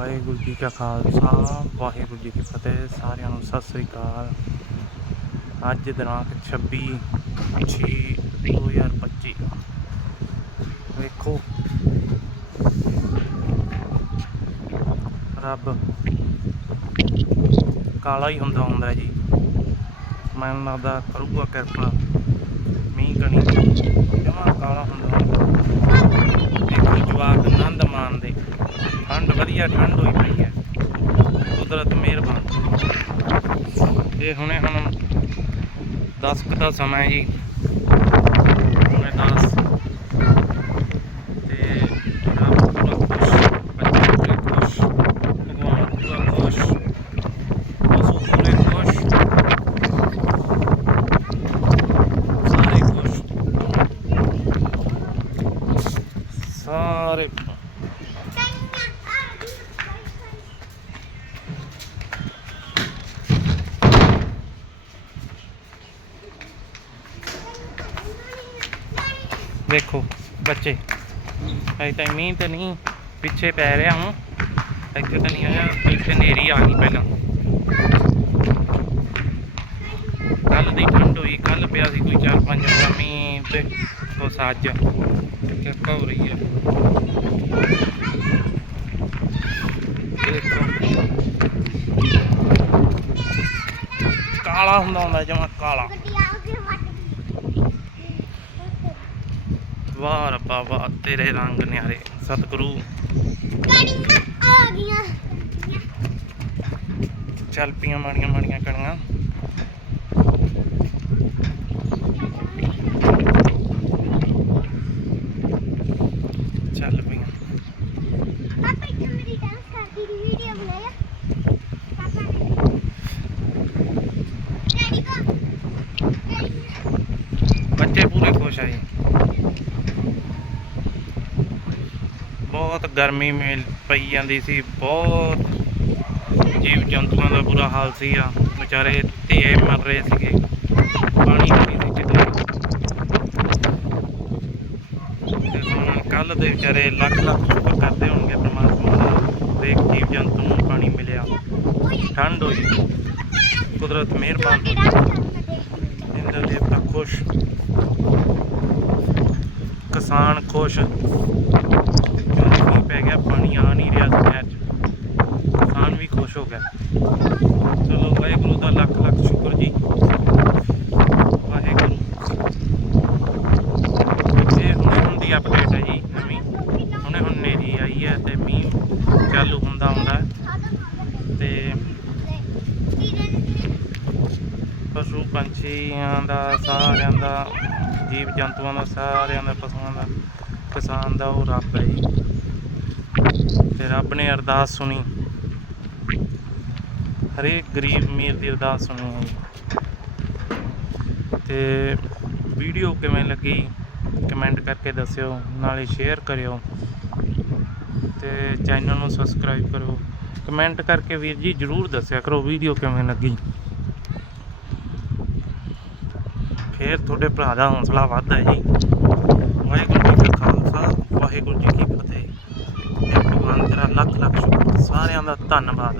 ਵਾਹਿਗੁਰੂ ਜੀ ਕਾ ਖਾਲਸਾ, ਵਾਹਿਗੁਰੂ ਜੀ ਕੀ ਫਤਿਹ। ਸਾਰਿਆਂ ਨੂੰ ਸਤਿ ਸ੍ਰੀ ਅਕਾਲ। ਅੱਜ ਦਿਨਾਂਕ 26 6 2025 ਵੇਖੋ। ਰੱਬ ਕਾਲਾ ਹੀ ਹੁੰਦਾ ਹੁੰਦਾ ਜੀ। ਮੈਨੂੰ ਲੱਗਦਾ ਕਰੂਗਾ ਕਿਰਪਾ। ਮੀਂਹ ਕਣੀ ਜਮਾ ਕਾਲਾ ਹੁੰਦਾ ਹੁੰਦਾ। ਦੇਖੋ ਜਵਾਕ ਆਨੰਦ ਵਧੀਆ ਠੰਡ ਹੋਈ ਪਈ ਹੈ ਕੁਦਰਤ ਮਿਹਰਬਾਨ। ਤੇ ਹੁਣੇ ਹੁਣ 10 ਕੁ ਦਾ ਸਮਾਂ ਜੀ। ਹੁਣੇ 10 ਤੇ ਰੱਬ ਪੂਰਾ ਖੁਸ਼, ਬੱਚੇ ਪੂਰੇ ਖੁਸ਼, ਭਗਵਾਨ ਪੂਰਾ ਖੁਸ਼, ਪਸ਼ੂ ਪੂਰੇ ਖੁਸ਼, ਸਾਰੇ ਖੁਸ਼। ਸਾਰੇ ਵੇਖੋ, ਬੱਚੇ। ਅਜੇ ਤਾਂ ਮੀਂਹ ਤੇ ਨਹੀਂ, ਪਿੱਛੇ ਪੈ ਰਿਹਾ ਹੁਣ ਇੱਥੇ ਤਾਂ ਨਹੀਂ ਆਇਆ ਇੱਥੇ ਹਨੇਰੀ ਆ ਗਈ ਪਹਿਲਾਂ। ਕੱਲ ਦੀ ਠੰਡ ਹੋਈ ਕੱਲ ਪਿਆ ਸੀ ਕੋਈ 4-5 ਦਿਨ ਮੀਂਹ ਤੇ ਕੁਛ ਅੱਜ। ਕਿਰਪਾ ਹੋ ਰਹੀ ਹੈ। ਕਾਲਾ ਹੁੰਦਾ ਹੁੰਦਾ, ਜਮਾ ਕਾਲਾ। ਵਾਹ ਰੱਬਾ ਵਾਹ ਤੇਰੇ ਰੰਗ ਨਿਆਰੇ ਸਤਿਗੁਰੂ। ਚੱਲ ਪੀਆਂ ਮਾੜੀਆਂ ਮਾੜੀਆਂ ਕਣੀਆਂ ਚੱਲ ਪਈਆਂ ਬੱਚੇ ਪੂਰੇ ਖੁਸ਼ ਆ ਜੀ। ਬਹੁਤ ਗਰਮੀ ਮਿਲ ਪਈ ਜਾਂਦੀ ਸੀ, ਬਹੁਤ ਜੀਵ ਜੰਤੂਆਂ ਦਾ ਬੁਰਾ ਹਾਲ ਸੀ ਆ। ਵਿਚਾਰੇ ਧੀਏ ਮਰ ਰਹੇ ਸੀਗੇ। ਪਾਣੀ ਨਹੀਂ ਸੀ ਕਿਤੇ। ਹੁਣ ਕੱਲ ਦੇ ਵਿਚਾਰੇ ਲੱਖ ਲੱਖ ਸ਼ੁਕਰ ਕਰਦੇ ਹੋਣਗੇ ਪ੍ਰਮਾਤਮਾ ਦਾ। ਦੇਖ ਜੀਵ ਜੰਤੂ ਨੂੰ ਪਾਣੀ ਮਿਲਿਆ। ਠੰਡ ਹੋਈ। ਕੁਦਰਤ ਮਿਹਰਬਾਨ ਹੋਈ। ਇੰਦਰ ਦੇਵਤਾ ਖੁਸ਼। ਕਿਸਾਨ ਖੁਸ਼। ਕਿਉਂ ਮੀਂਹ ਪੈ ਗਿਆ? ਪਾਣੀ ਆ ਨਹੀਂ ਰਿਹਾ ਨਹਿਰ 'ਚ। ਕਿਸਾਨ ਵੀ ਖੁਸ਼ ਹੋ ਗਿਆ। ਚਲੋ, ਵਾਹਿਗੁਰੂ ਦਾ ਲੱਖ ਲੱਖ ਸ਼ੁਕਰ ਜੀ। ਵਾਹਿਗੁਰੂ। ਇਹ ਹੁਣੇ ਹੁਣ ਦੀ ਅਪਡੇਟ ਹੈ ਜੀ, ਨਵੀਂ। ਹੁਣੇ ਹੁਣ ਨੇਰੀ ਆਈ ਹੈ ਤੇ ਮੀਂਹ ਚਾਲੂ ਹੁੰਦਾ ਹੁੰਦਾ ਹੈ ਤੇ ਪਸ਼ੂ ਪੰਛੀਆਂ ਦਾ, ਸਾਰਿਆਂ ਦਾ, ਜੀਵ ਜੰਤੂਆਂ ਦਾ, ਸਾਰਿਆਂ ਦਾ, ਪਸ਼ੂਆਂ ਦਾ, ਕਿਸਾਨ ਦਾ, ਉਹ ਰੱਬ ਹੈ ਜੀ। ਤੇ ਰੱਬ ਨੇ ਅਰਦਾਸ ਸੁਣੀ। ਹਰੇਕ ਗਰੀਬ ਅਮੀਰ ਦੀ ਅਰਦਾਸ ਸੁਣੀ ਹੈ ਜੀ। ਤੇ ਵੀਡੀਓ ਕਿਵੇਂ ਲੱਗੀ, ਕਮੈਂਟ ਕਰਕੇ ਦੱਸਿਓ, ਨਾਲੇ ਸ਼ੇਅਰ ਕਰਿਓ। ਤੇ ਚੈਨਲ ਨੂੰ ਸਬਸਕ੍ਰਾਈਬ ਕਰੋ ਕਮੈਂਟ ਕਰਕੇ ਵੀਰ ਜੀ ਜਰੂਰ ਦੱਸਿਆ ਕਰੋ ਵੀਡੀਓ ਕਿਵੇਂ ਲੱਗੀ। ਫੇਰ ਤੁਹਾਡੇ ਭਰਾ ਦਾ ਹੌਸਲਾ ਵੱਧਦਾ ਜੀ। ਵਾਹਿਗੁਰੂ ਜੀ ਕਾ ਖਾਲਸਾ, ਵਾਹਿਗੁਰੂ ਜੀ ਕੀ ਫਤਿਹ। ਤੇ ਭਗਵਾਨ ਤੇਰਾ ਲੱਖ ਲੱਖ ਸ਼ੁਕਰ, ਸਾਰਿਆਂ ਦਾ ਧੰਨਵਾਦ।